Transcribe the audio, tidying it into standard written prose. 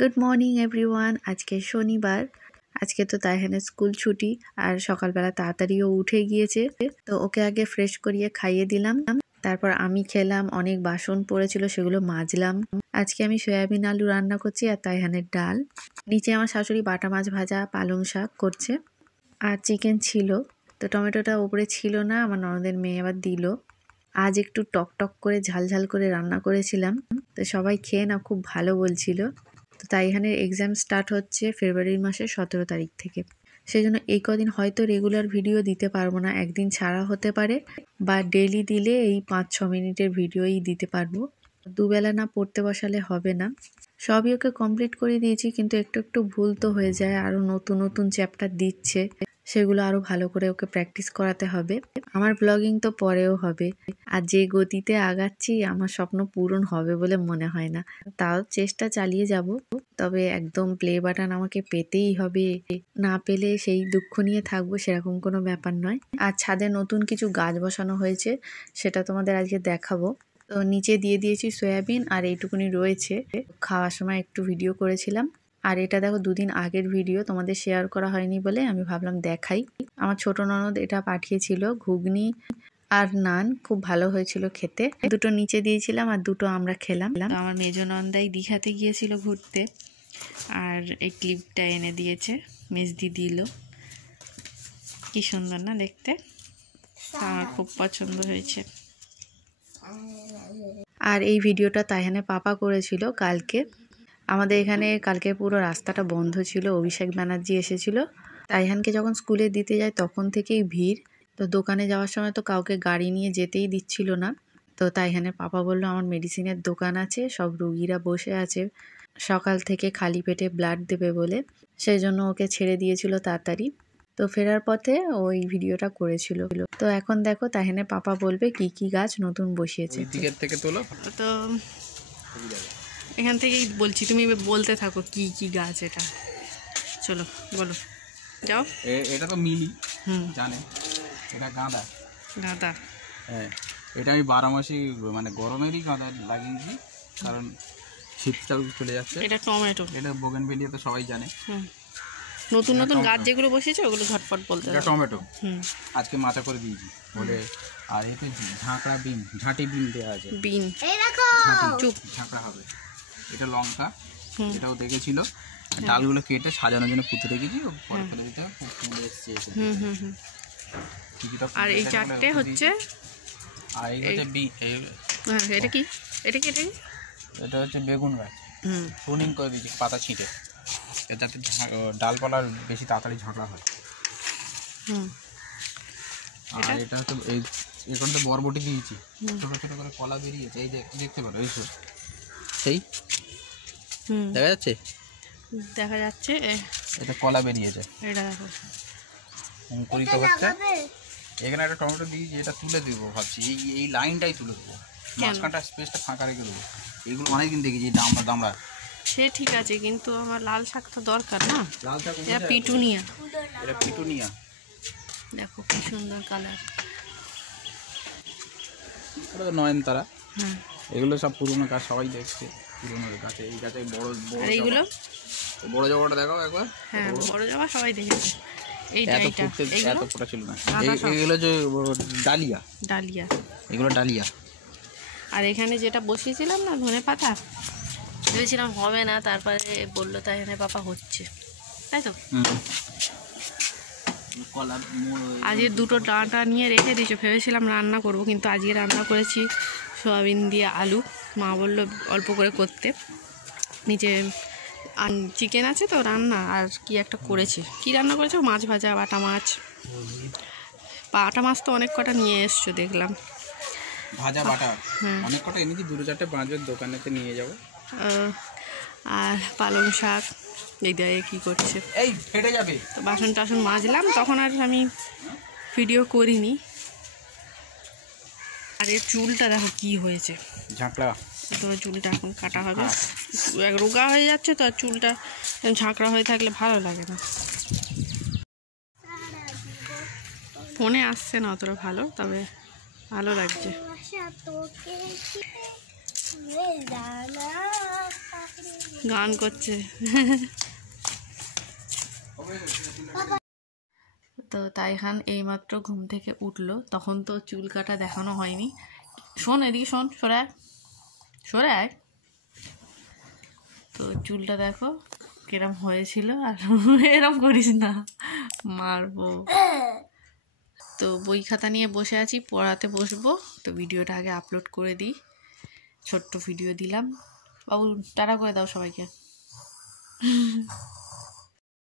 Good morning everyone. আজকে শনিবার, আজকে তো তাইহানের স্কুল ছুটি আর সকালবেলা তাড়াতাড়িও উঠে গিয়েছে, তো ওকে আগে ফ্রেশ করিয়ে খাইয়ে দিলাম, তারপর আমি খেলাম। অনেক বাসন পড়েছিল সেগুলো মাজলাম। আজকে আমি সয়াবিন আলু রান্না করছি আর তাইহানের ডাল। নিচে আমার শাশুড়ি বাটা মাছ ভাজা পালং শাক করছে আর চিকেন ছিল, তো টমেটোটা ওপরে ছিল না, আমার ননদের মেয়ে আবার দিল। আজ একটু টক টক করে ঝাল ঝাল করে রান্না করেছিলাম, তো সবাই খেয়ে না খুব ভালো বলছিল। তো তাইহানের এক্সাম স্টার্ট হচ্ছে ফেব্রুয়ারি মাসের 17 তারিখ থেকে, সেই জন্য এই কদিন হয়তো রেগুলার ভিডিও দিতে পারবো না, একদিন ছাড়া হতে পারে, বা ডেলি দিলে এই 5-6 মিনিটের ভিডিওই দিতে পারবো। দুবেলা না পড়তে বসালে হবে না। সবই ওকে কমপ্লিট করে দিয়েছি, কিন্তু একটু একটু ভুল তো হয়ে যায়, আরও নতুন নতুন চ্যাপ্টার দিচ্ছে, সেগুলো আরও ভালো করে ওকে প্র্যাকটিস করাতে হবে। আমার ব্লগিং তো পরেও হবে, আর যে গতিতে আগাচ্ছি আমার স্বপ্ন পূরণ হবে বলে মনে হয় না, তাও চেষ্টা চালিয়ে যাব। তবে একদম প্লে বাটন আমাকে পেতেই হবে, না পেলে সেই দুঃখ নিয়ে থাকবো সেরকম কোনো ব্যাপার নয়। আর ছাদে নতুন কিছু গাছ বসানো হয়েছে, সেটা তোমাদের আজকে দেখাবো। তো নিচে দিয়ে দিয়েছি সয়াবিন, আর এইটুকুনি রয়েছে, খাওয়ার সময় একটু ভিডিও করেছিলাম। আর এটা দেখো 2 দিন আগের ভিডিও, তোমাদের শেয়ার করা হয়নি বলে আমি ভাবলাম দেখাই। আমার ছোট ননদ এটা পাঠিয়েছিল, ঘুগনি আর নান, খুব ভালো হয়েছিল খেতে। দুটো নিচে দিয়েছিলাম আর দুটো আমরা খেলাম। আমার মেজো নন্দাই দীঘাতে গিয়েছিল ঘুরতে, আর এই ক্লিপটা এনে দিয়েছে, মেজদি দিল। কি সুন্দর না দেখতে, আমার খুব পছন্দ হয়েছে। আর এই ভিডিওটা তাইহানের পাপা করেছিল কালকে। আমাদের এখানে কালকে পুরো রাস্তাটা বন্ধ ছিল, অভিষেক ব্যানার্জি এসেছিল। তাইহানকে যখন স্কুলে দিতে যায় তখন থেকেই ভিড়, তো দোকানে যাওয়ার সময় তো কাউকে গাড়ি নিয়ে যেতেই দিচ্ছিল না। তো তাইহানের পাপা বলল আমার মেডিসিনের দোকান আছে, সব রুগীরা বসে আছে, সকাল থেকে খালি পেটে ব্লাড দেবে বলে, সেই জন্য ওকে ছেড়ে দিয়েছিল তাড়াতাড়ি। তো ফেরার পথে ওই ভিডিওটা করেছিল। তো এখন দেখো তাইহানের পাপা বলবে কি কি গাছ নতুন বসিয়েছে। তো এখান থেকেই বলছি, তুমি বলতে থাকো কি কি গাছ এটা। চলো বলো, যাও। এটা তো মিলি জানেন, এটা গাঁদা। গাঁদা, হ্যাঁ, এটা আমি 12 মাসি মানে গরমেরই গাঁদা লাগিয়েছি, কারণ শীতকাল চলে যাচ্ছে। এটা টমেটো, এটা বোগেনভেলিয়া তো সবাই জানে। নতুন নতুন গাছ যেগুলো বসেছে ওগুলো ঝটপট বলতে। এটা টমেটো, আজকে মাথা করে দিয়েছি বলে। আর এতে ঝাঁকড়া বিন, ঝাঁটি বিন দেওয়া আছে, বিন চুপ ঝাঁকড়া হবে। এটা লঙ্কা, এটাও দেখেছিল। ডালগুলো কেটে সাজানোর জন্য পুঁতে রেখেছি, পরে ফেলে দিতে খুব সুন্দর এসছে। আর এই চারটে হচ্ছে, আর এই হচ্ছে এটা কি, এটা কি, এটা হচ্ছে বেগুন গাছ। প্রুনিং করে দিয়েছি পাতা ছিঁটে, যাতে ডালপালা বেশি তাড়াতাড়ি ঝাঁকড়া হয়। আর এটা হচ্ছে এই এখানে তো বরবটি দিয়েছি, ছোটো ছোটো করে কলা বেরিয়েছে, এই দেখতে পারো, এই সেই দেখা যাচ্ছে, দেখা যাচ্ছে এটা কলা বেরিয়েছে, এটা দেখো অঙ্কুরিত হচ্ছে। এখানে একটা টমেটো দিয়েছি, এটা তুলে দেবো ভাবছি, এই লাইনটাই তুলে দেবো, মাঝখানটা স্পেসটা ফাঁকা রেখে দেবো। এগুলো অনেকদিন দেখেছি দামড়া। সে ঠিক আছে, কিন্তু আমার লাল শাক তো দরকার না। লাল শাক, এটা পিটুনিয়া, এটা পিটুনিয়া, দেখো কি সুন্দর কালার। এটা তো নয়নতারা। এগুলো সব পুরোনো গাছ, সবাই দেখছে পুরোনো গাছে। এই গাছে বড় বড়, এইগুলো বড় জবাটা দেখাও একবার। হ্যাঁ, বড় জবা সবাই দেখেছে। এত ফোটা ছিল না। এগুলো যে ডালিয়া, ডালিয়া, এগুলো ডালিয়া। আর এখানে যেটা বসিয়েছিলাম না ধনে পাতা, ভেবেছিলাম হবে না, তারপরে বললো তাই এখানে পাপা হচ্ছে, তাই তো। আজকে দুটো ডাঁটা নিয়ে রেখে দিয়েছো, ভেবেছিলাম রান্না করব, কিন্তু আজকে রান্না করেছি সয়াবিন দিয়ে আলু। মা বললো অল্প করে করতে, নিচে চিকেন আছে তো রান্না, আর কি একটা করেছে, কি রান্না করেছে, মাছ ভাজা, বাটা মাছ। বাটা মাছ তো অনেক কটা নিয়ে এসছো দেখলাম, ভাজা বাটা অনেক কটা এনেছি, 2-4টে বাঁচবের দোকানেতে নিয়ে যাবো। আর পালং শাক, এই দিয়ে কী করছে, এই ফেটে যাবে। তো বাসন টাসন মাজলাম, তখন আর আমি ভিডিও করিনি। আর এর চুলটা দেখো কি হয়েছে, ঝাঁকড়া। তোমার চুলটা এখন কাটা হবে, রোগা হয়ে যাচ্ছে তো, আর চুলটা ঝাঁকড়া হয়ে থাকলে ভালো লাগে না। ফোনে আসছে না অতটা ভালো, তবে ভালো লাগছে। গান করছে। তো তাইহান এইমাত্র ঘুম থেকে উঠলো, তখন তো চুল কাটা দেখানো হয়নি। শোন এদিকে, শোন, সরে সরে আয়। তো চুলটা দেখো কিরম হয়েছিল, আর এরম করিস না, মারবো। তো বই খাতা নিয়ে বসে আছি, পড়াতে বসবো। তো ভিডিওটা আগে আপলোড করে দিই, ছোট্ট ভিডিও দিলাম। বাবু টাটা করে দাও সবাইকে।